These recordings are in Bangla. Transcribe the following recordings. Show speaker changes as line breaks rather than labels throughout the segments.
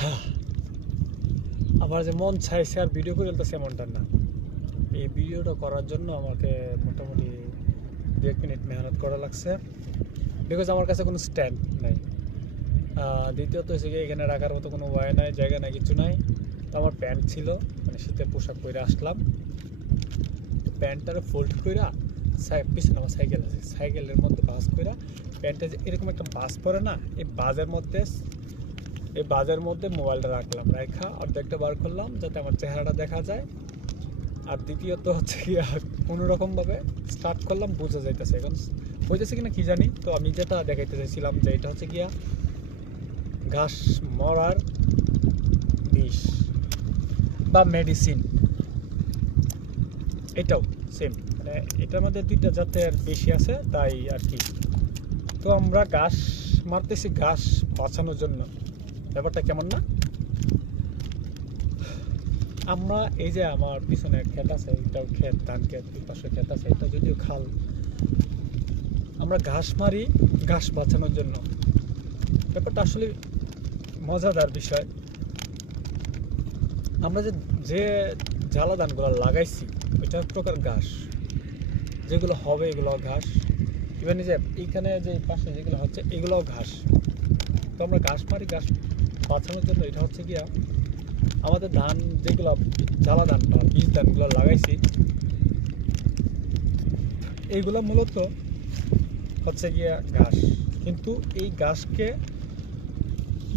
আমার যে মন চাইছে আর ভিডিও করে তো এমনটা না। এই ভিডিওটা করার জন্য আমাকে মোটামুটি দু এক মিনিট মেহনত করা লাগছে। বিকজ আমার কাছে কোনো স্ট্যান্ড নাই। দ্বিতীয়ত হচ্ছে এখানে রাখার মতো কোনো ওয়াই নাই, জায়গা নাই, কিছু নাই। তো আমার প্যান্ট ছিল মানে শীতের পোশাক পরে আসলাম। প্যান্টটারে ফোল্ড কইরা পিছনে আমার সাইকেল আছে। সাইকেলের মধ্যে বাস কইরা প্যান্টটা যে এরকম একটা বাস পরে না, এই বাজের মধ্যে এই বাজের মধ্যে মোবাইলটা রাখলাম রাখা অর্ধেকটা বার করলাম যাতে আমার চেহারাটা দেখা যায়। আর দ্বিতীয়ত হচ্ছে কি কোনো রকমভাবে স্টার্ট করলাম, বোঝা যাইতেছে। এখন হইতেছে কিনা কি জানি, তো আমি যেটা দেখাইতে চাইছিলাম যে এটা হচ্ছে গিয়া ঘাস মরার বিষ বা মেডিসিন এটাও সেম মানে এটার মধ্যে দুইটা জাতের বেশি আছে, তাই আর কি। তো আমরা ঘাস মারতেছি, ঘাস বাঁচানোর জন্য। ব্যাপারটা কেমন না? আমরা এই যে আমার পিছনে ক্ষেত আছে, এটাও ক্ষেত, ধান ক্ষেত পাশে ক্ষেত আছে, এটা যদিও খাল। আমরা ঘাস মারি, ঘাস বাঁচানোর জন্য। ব্যাপারটা আসলে মজাদার বিষয়। আমরা যে যে জ্বালা ধানগুলো লাগাইছি, ওইটা প্রকার ঘাস। যেগুলো হবে এগুলো ঘাস। ইভেন যে, এইখানে যে পাশে যেগুলো হচ্ছে, এগুলোও ঘাস। তো আমরা ঘাস মারি, ঘাস বাঁচানোর জন্য এটা হচ্ছে গিয়া আমাদের ধান যেগুলো, জ্বালা ধান বা বীজ ধানগুলো লাগাইছি, এইগুলো মূলত হচ্ছে গিয়া ঘাস। কিন্তু এই ঘাসকে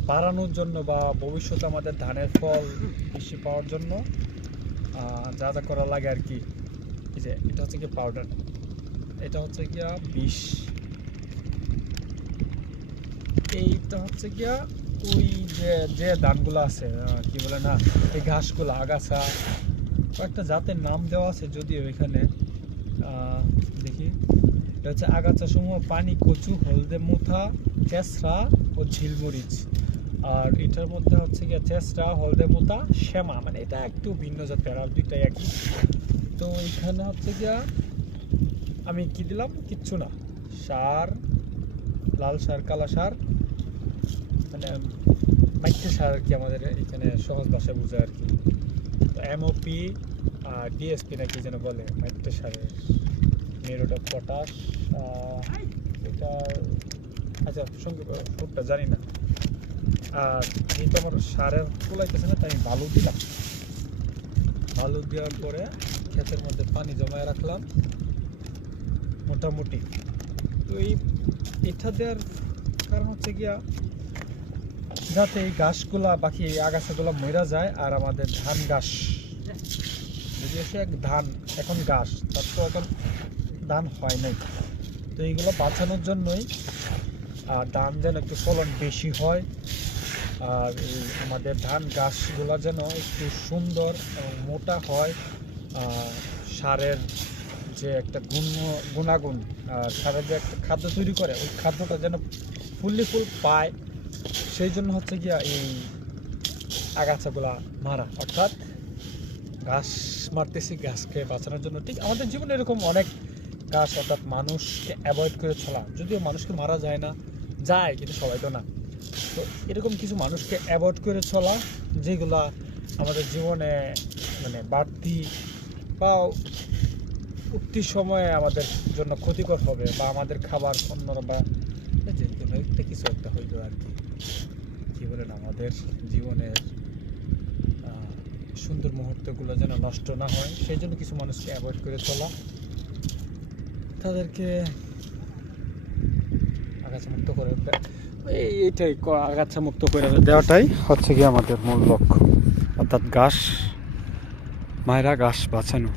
বাড়ানোর জন্য বা ভবিষ্যতে আমাদের ধানের ফল বেশি পাওয়ার জন্য যা যা করা লাগে আর কি, এই যে এটা হচ্ছে কি পাউডার এটা হচ্ছে গিয়া বিষ। এইটা হচ্ছে গিয়া ওই যে যে ধানগুলো আছে কি বলে না, এই ঘাসগুলো, আগাছা, কয়েকটা জাতের নাম দেওয়া আছে যদিও এখানে। দেখি। এটা হচ্ছে আগাছা সমূহ পানি, কচু, হলদে, মুথা, চেসরা ও ঝিলমরিচ। আর এটার মধ্যে হচ্ছে গিয়ে চেসরা, হলদে, মুথা, শ্যামা মানে এটা একটু ভিন্ন জাতের আর দুইটাই একই। তো এখানে হচ্ছে গিয়া আমি কি দিলাম? কিচ্ছু না। সার, লাল সার, কালা সার মানে মাইক্রো সার আর কি আমাদের এখানে সহজ ভাষায় বোঝায় আর কি? এমওপি আর ডিএসপি নাকি যেন বলে, মাইক্রো সারের মেরোটা পটাশ এটা আচ্ছা সঙ্গে ফুটটা জানি না। আর যেহেতু আমার সারের কুলাইতেছে না, তাই আমি বালু দিলাম। বালু দেওয়ার পরে ক্ষেতের মধ্যে পানি জমায় রাখলাম। মোটামুটি। তো এই, এটা দেওয়ার কারণ হচ্ছে গিয়া যাতে এই ঘাসগুলা বাকি এই আগাছাগুলো মরা যায় আর আমাদের ধান ঘাস। যদি এসে এক ধান, এখন ঘাস তার তো এখন ধান হয় নাই। তো এইগুলো বাঁচানোর জন্যই আর ধান যেন একটু ফলন বেশি হয় আর আমাদের ধান গাছগুলো যেন একটু সুন্দর এবং মোটা হয় সারের যে একটা গুণ, গুণাগুণ, আর সারের যে একটা খাদ্য তৈরি করে, ওই খাদ্যটা যেন ফুললি ফুল পায় সেই জন্য হচ্ছে গিয়া এই আগাছাগুলা মারা। অর্থাৎ ঘাস মারতেছি গাছকে বাঁচানোর জন্য। ঠিক আমাদের জীবনে এরকম অনেক গাছ অর্থাৎ মানুষকে অ্যাভয়েড করে চলা। যদিও মানুষকে মারা যায় না, যায়, কিন্তু সবাই তো না। তো এরকম কিছু মানুষকে অ্যাভয়েড করে চলা, যেগুলা আমাদের জীবনে মানে বাড়তি বা উঠতি সময়ে আমাদের জন্য ক্ষতিকর হবে, বা আমাদের খাবার অন্য বা যে কোনো একটা কিছু একটা হইল আর কি। কি বলেন আমাদের জীবনের সুন্দর মুহূর্তগুলো যেন নষ্ট না হয়, সেই জন্য কিছু মানুষকে অ্যাভয়েড করে চলা। তাদেরকে আগাছা মুক্ত করে এই এইটাই ক- আগাছা মুক্ত করে দেওয়াটাই হচ্ছে কি আমাদের মূল লক্ষ্য। অর্থাৎ ঘাস, মায়েরা ঘাস বাঁচানো।